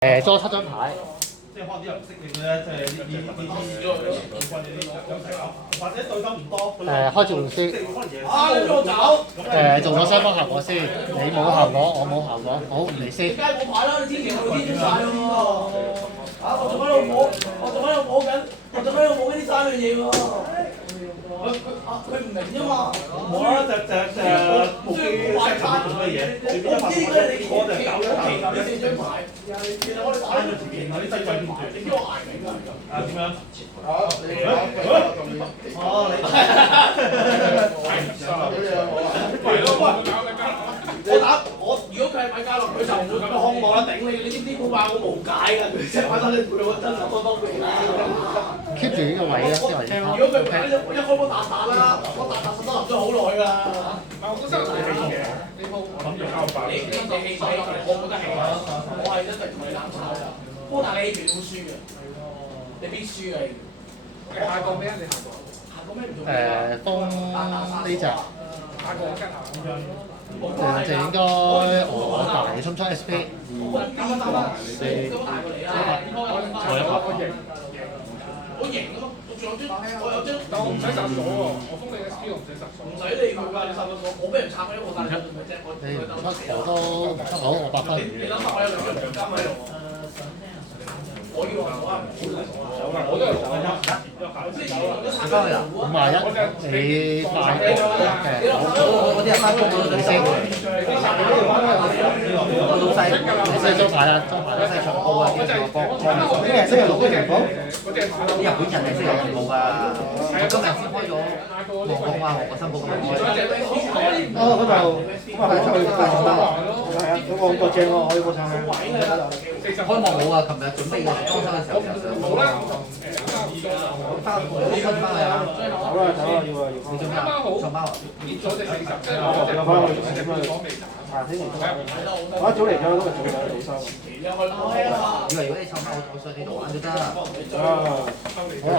多7張牌。即係可能啲人唔識你嘅咧，即係呢軍啲有時候，或者對手唔多。開住換書。你俾我走。做咗雙方效果先，你冇效果，我冇效果，好嚟先。梗係冇牌啦！你天橋佢天咗晒喎。我仲喺度摸緊，我仲喺度摸緊呢三樣嘢喎。佢唔明啫嘛。冇啦，就無機識做乜嘢？你邊一發我就搞咗你4張牌，其實我哋打咗自己，啲西鬼牌，你叫我捱明㗎。點樣？我如果佢係米加樂，佢就唔會咁樣兇我啦，頂你！你知唔知古話我無解㗎？佢即係玩得你背我真心嗰方面啦。keep 住呢個位啦，先為你。如果佢我一開波打啦，我打實都立咗好耐㗎。我覺得你我係一定同你攬炒㗎。波但你氣拳會輸嘅，你必輸嘅。下個咩啊？你下個？下個咩唔做？封呢隻。下個跟下。就應該我大衝出 SP。4。我一百。我贏啊嘛！我仲有張，我有張。但我唔使實數喎，我封你 SP 我唔使實數。唔使理佢㗎，你實數我俾人拆咗，我帶你做咩啫？你唔出我都唔出好，我8分。你諗下，我有2張獎金喺度。我要話我都係攞㗎。51，你快我啲人翻工嗰度先，我老細，你先張牌啦，張牌啦，老細長報啊，叫我幫，啲人星期六都長報，啲日本人係星期六長報㗎。我今日先開咗黃國華黃國新報咁開。嗰度咁啊，出去放得啊，係啊，嗰個好正喎，可以過上去。開幕冇啊，琴日準備裝修嘅時候就上報啦。翻翻去啊！走啦走啦，要啊要。你做咩啊？上班啊？跌咗隻40，即係我翻去點啊？茶先嚟咗。我一早嚟咗都係早有早收。以為如果你上班，我上你度玩就得。好，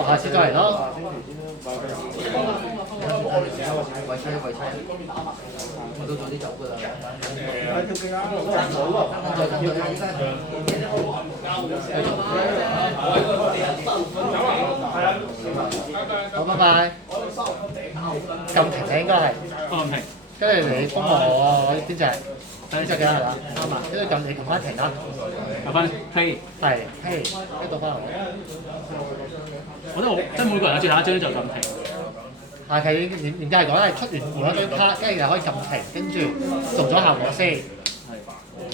下次再嚟咯。星期先買俾你。為妻，我都早啲走㗎啦。係條記啊，都係好啊。再等佢啦，依家。好，拜拜。撳停你應該係。撳停。跟住你封我邊隻？呢隻嘅係嘛？啱啊。跟住撳你撳翻停啦。撳翻 play。係。跟住到翻我。我覺得即係每個人有最後一張就撳停。下期嚴格嚟講係出完換一張卡，跟住就可以撳停，跟住做咗效果先。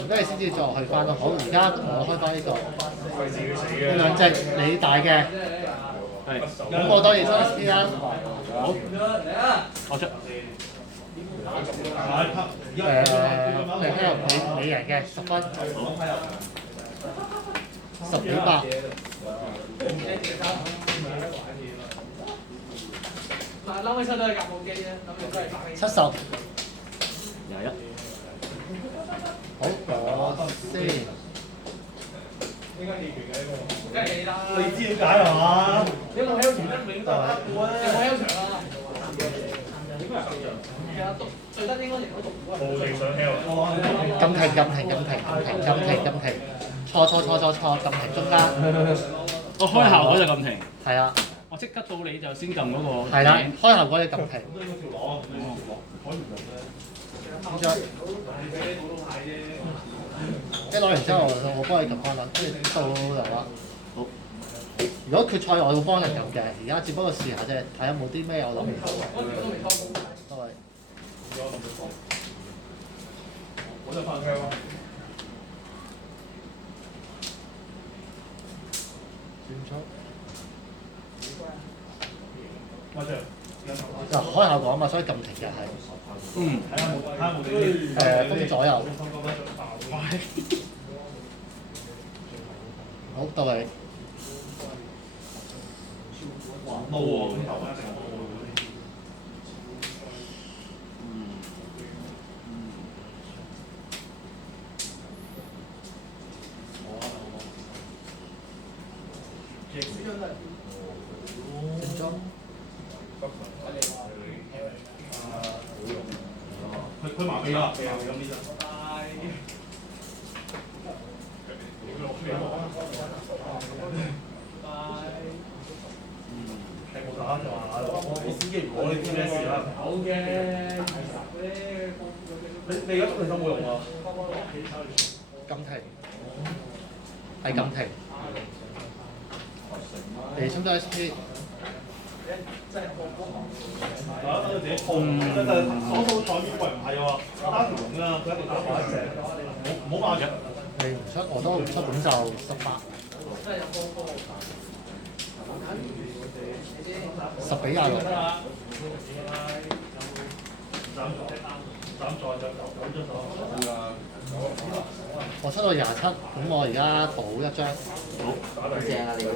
跟住先至再去翻咯。好，而家我開翻呢個。呢兩隻你大嘅。係。咁我當然出 SP 啦。好。我出。你贏嘅10分。10.8。嗱，撈起身都係夾部機啫，咁你都係打機。70。21。好，我先。梗係啦。你知點解係嘛？你冇 L 場一永都得嘅喎。你冇 L 場啊？其實最得應該贏到獨股啊。冇理想 L。撳停，錯，撳停中間。我開效果就撳停。係啊。我即刻到你就先撳嗰個。係啦，開效果你撳停。一攞完之後，我幫你撳翻啦，跟住到流啦。好。如果決賽我會幫人撳嘅，而家只不過試下啫，睇下有冇啲咩我諗唔到嘅。各位。我就放開咯。嗱，開效果啊嘛，所以撳停嘅係。睇下冇啲。封左右。好，到你。冇喎。佢麻痹啦，咁呢陣。係如果你知咩事啦。好嘅，你而家捉定手冇用啊？禁停，係禁停。你衝咗 SP，等佢自己套，真係所數彩邊位唔係喎，單條龍啊，佢一定打埋一隻，唔好爆嘅。你唔出我都唔出，咁就18。10比26。我出到27，咁我而家補一張。好正啊！你攞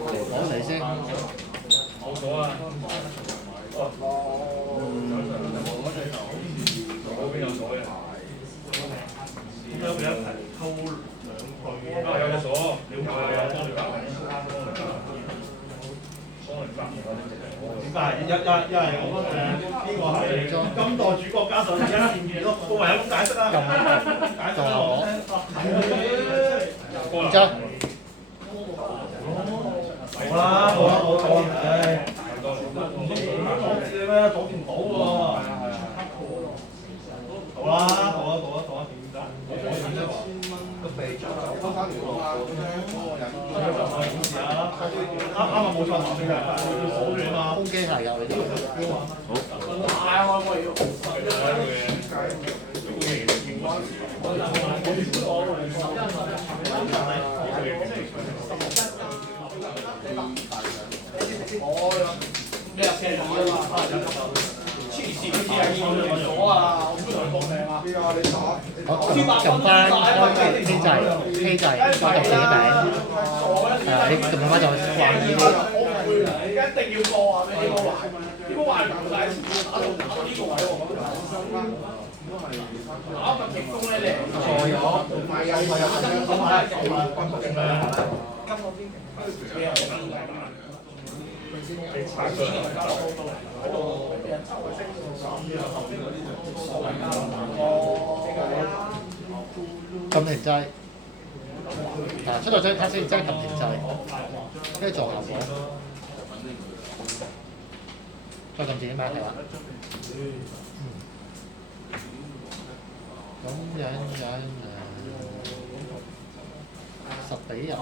你先。冇咗啊！邊有鎖嘅？點解佢一齊溝2對？有隻鎖，你有幫你打。點解？因為我呢個係今代主角加上而家現役咯，我唯有咁解釋啦。解釋我。2張。好啦，唉，唔通阻止你咩？阻唔到喎。好啦，都肥咗，啱啱冇錯，要鎖住啊嘛。空機係有呢啲。太開胃要。咩啊？車打啊嘛，黐線嗰啲啊，要咗啊！我邊度搏命啊？我撳翻開機制，再讀自己名。你撳翻就掛呢啲。我唔會，你一定要過啊！你應該話，應該話唔大，打到呢個位喎，咁打個極攻咧，你錯咗，唔係啊！撳停掣，出到張卡先，即係撳停掣，跟住做效果，再撳自己名係啦。咁樣10比0。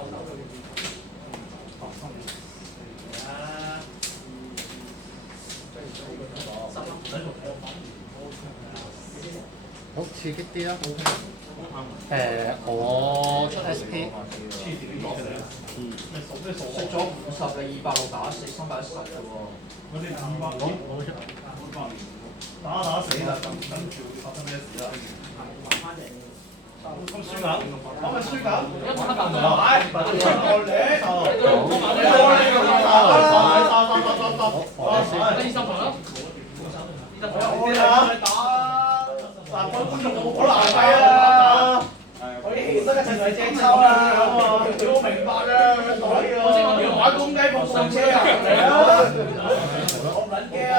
好刺激啲啦！我出 SP。食咗50嘅260打死310嘅喎。我哋200，我出打死啦！跟住發生咩事啦？咁輸緊，咁咪輸緊。買，我嚟。好難睇啊！我啲氣息一齊嚟正抽啦，你好明白啊！我要玩公雞撲上車啊！嚟啊！我唔撚驚啊！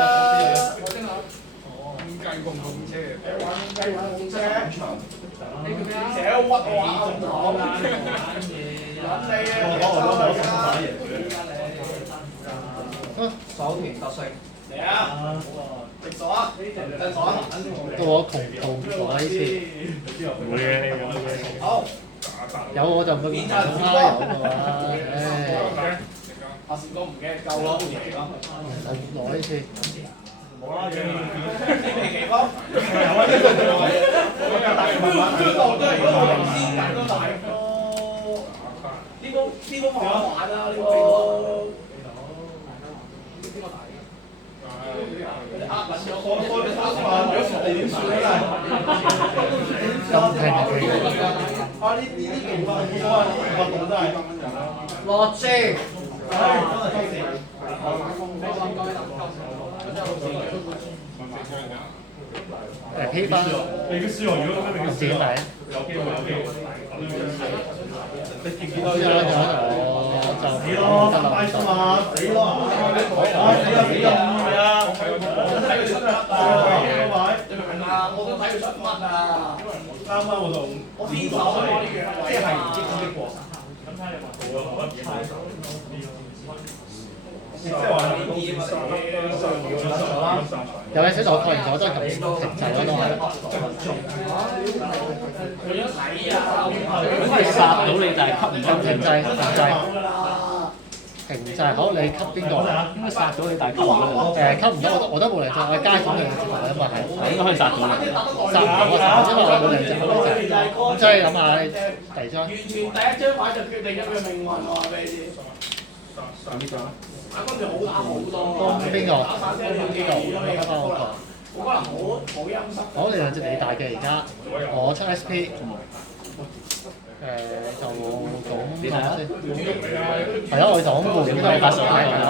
公雞碰碰車，玩公雞玩公車，成日屈我話唔妥，撚你啊！手團特勝。嚟啊！食鎖啊！食鎖啊！到我窮呢次。會嘅呢個。好。有我就唔會咁啦，有嘅話，阿士哥唔驚，夠咯，攞呢次。冇啦，嘢你未期幫？有啊，呢個都係如果明先揀都大咯。呢個好玩啊！呢個。有時你點算咧？咁平係幾嘅？啊！呢啲勁法好啊！呢啲運動真係落車。批分。你嘅輸喎，如果咁樣你自己名。有機會，有機會。你見唔見到？輸咗我就死咯！失敗啫嘛！死咯！死啊！我睇佢出乜啊！你明唔明啊？我都睇佢出乜啊！啱啱我就我天手啊！呢樣即係唔知攻擊過。即係話有陣時我確認咗都係撳停滯嗰度係。佢係殺到你，但係吸唔到停滯。停滯，好，你吸邊個？應該殺到你，但係吸唔到你。吸唔到我都冇兩隻，我係街坊嘅兩隻因為係。應該可以殺到你。殺唔到我，因為我冇兩隻，咁即係諗下第二張。完全第一張牌就決定咗佢命運，我話俾你知。打跟住好打好多。邊個？邊個？得翻我個。我可能好陰濕。好，你兩隻你大嘅而家，我出 SP。就咁先。係咯，我就咁換，因為我發數牌係咯。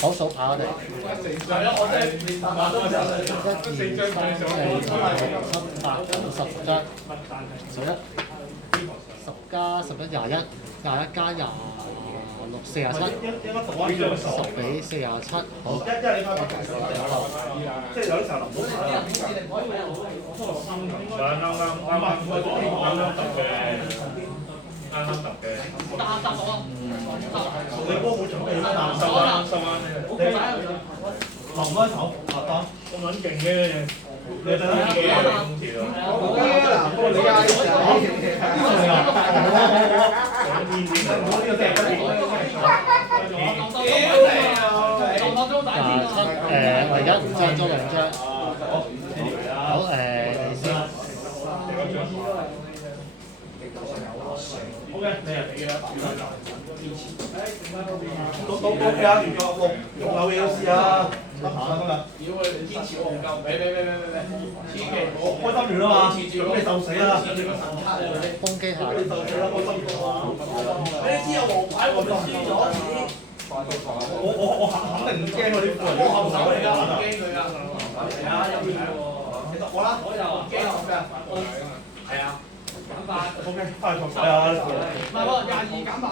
好數下我哋。係咯，我真係連打都唔得。1、2、3、4、5、6、7、8、9、10張。11。10加11 21， 21加26 47，10比47，好。因為你塊即係有啲時候臨到牌啦。啱揼嘅。你波冇準備啦，臨開頭拍檔，咁撚勁嘅你等下幾空調啊？嗱，你加啲啊！我而家唔張咗兩張。好你先。好嘅，你係俾嘅。都 OK 啊，原作有嘢要試啊。得閒啦今日。如果你堅持我唔夠，俾，千祈唔好開心完啦嘛，咁你受死啦！攻擊下。你受死啦，開心完啊！你知有黃牌我咪輸咗我肯定唔驚嗰啲富人，我後手嚟㗎，唔驚佢㗎。係啊，有面其實我啦，我就驚我嘅。係啊。O K，翻去學啊！唔係喎，22減8，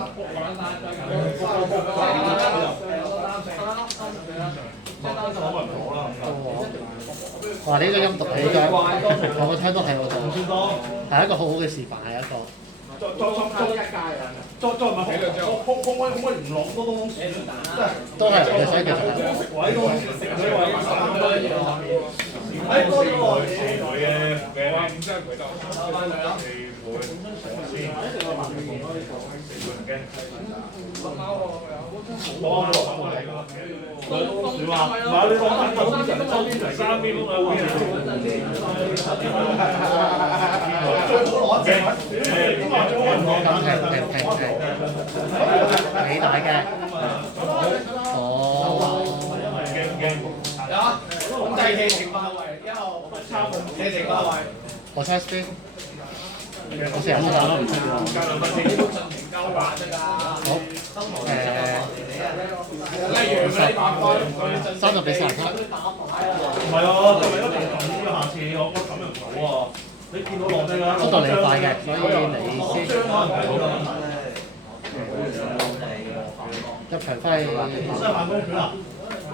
哇！呢張音讀起張，兩個槍都喺我度，係一個好好嘅示範，係一個。再唔係可唔可以唔落多東西？都係我嘅，所以繼續係。食位都食水位多咗喎。你話唔係你講緊周邊嚟3秒啊會最好攞正停，幾大嘅？啊，控制器情範圍，一路抄你情範圍。我出 SP，我成日都打咯，唔出嘅。好，3就俾47。唔係啊，就為咗你撳呢個下次，我覺得咁又唔好啊！你見到落低啦，速度你快嘅，所以你先。入場費。即係辦公權啊！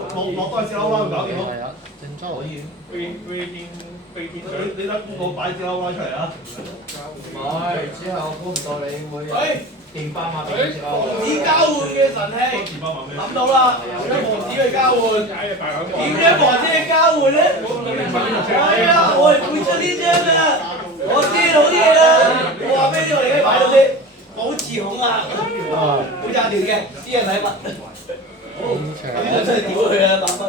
落多隻歐啦，搞掂咯。係啊，正裝可以。你得個擺隻歐拉出嚟啊！唔係，之後估唔到你會電翻馬俾隻歐。王子交換嘅神器，諗到啦，用咗王子去交換。點樣王子去交換咧？係啊，我係會出呢張㗎，我知道啲嘢啦。我話俾你聽，我而家擺到先，保持孔啊，好炸條嘅私人禮物。呢度真係屌佢啊，8分。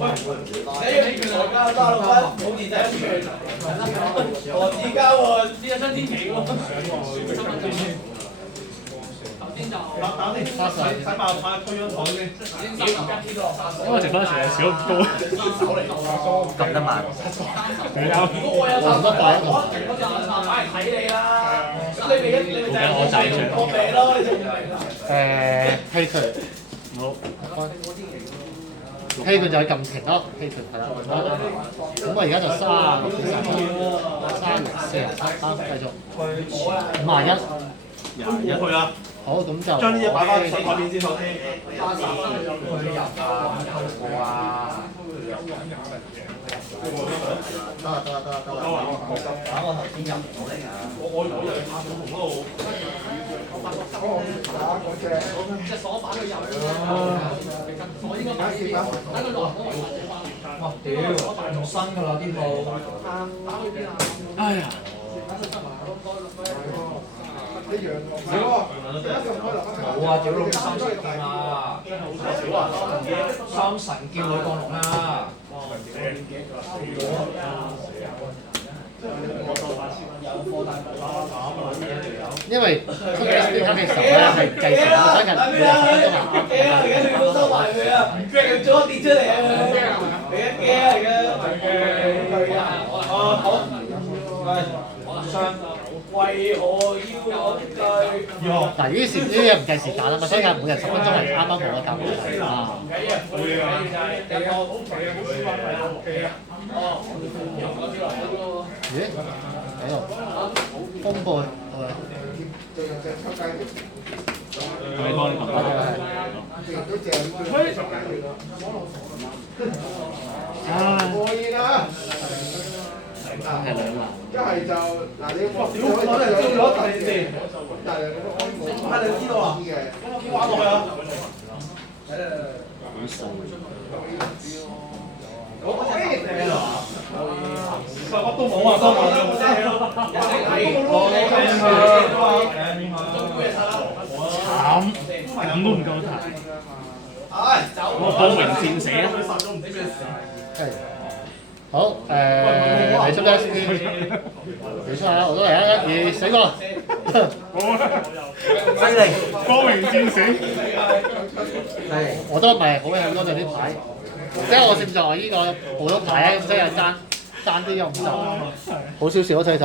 喂，你原來交36分，冇電仔傳，王子交換呢個新天奇喎。打先，使爆牌推張台先。因為剩翻船少唔多，撳得慢。如果我有3分，我停嗰陣慢慢嚟睇你啦。咁你咪就係我命咯，你明唔明啊？欺佢，好，欺佢就係撳停咯，欺佢係啦。咁我而家就36、47，繼續51。去啊！好，咁就將呢隻擺翻上台面先，首先。得啦，打我頭先入唔到嚟啊！我又要拍到同嗰度。哇屌，仲新㗎啦啲鋪。哎呀，冇啊，屌佬三神劍啊！三神劍女降龍啊！因為出 SD 卡嘅時候咧係計時，我相信每日10分鐘係啱驚啊！而家你都收埋佢啊！佢早跌出嚟啊！你一驚啊！而家好，雙為何要我對？嗱，於是呢啲嘢唔計時間啊嘛，所以係每日10分鐘係啱啱好嘅價錢啊。唔緊要，唔緊要就係第個好奇啊！好舒服係啊，OK 啊。哦，咦？喺度風暴你幫你講。過癮啊！係兩難。一係就嗱，你屌，我哋追咗第二次，但係咁安冇係你知道啊？嘅。邊玩落去啊？好細。乜都冇啊，都冇慘，咁都唔夠彈。我報名戰死啊！係好你出唔出 SD？你出下，我都嚟啊！1、2，死過。犀利，光榮戰死。係我都唔係好有多謝啲牌，即係我勝在呢個普通牌咧，咁即係爭啲用就好少少咯，所以就。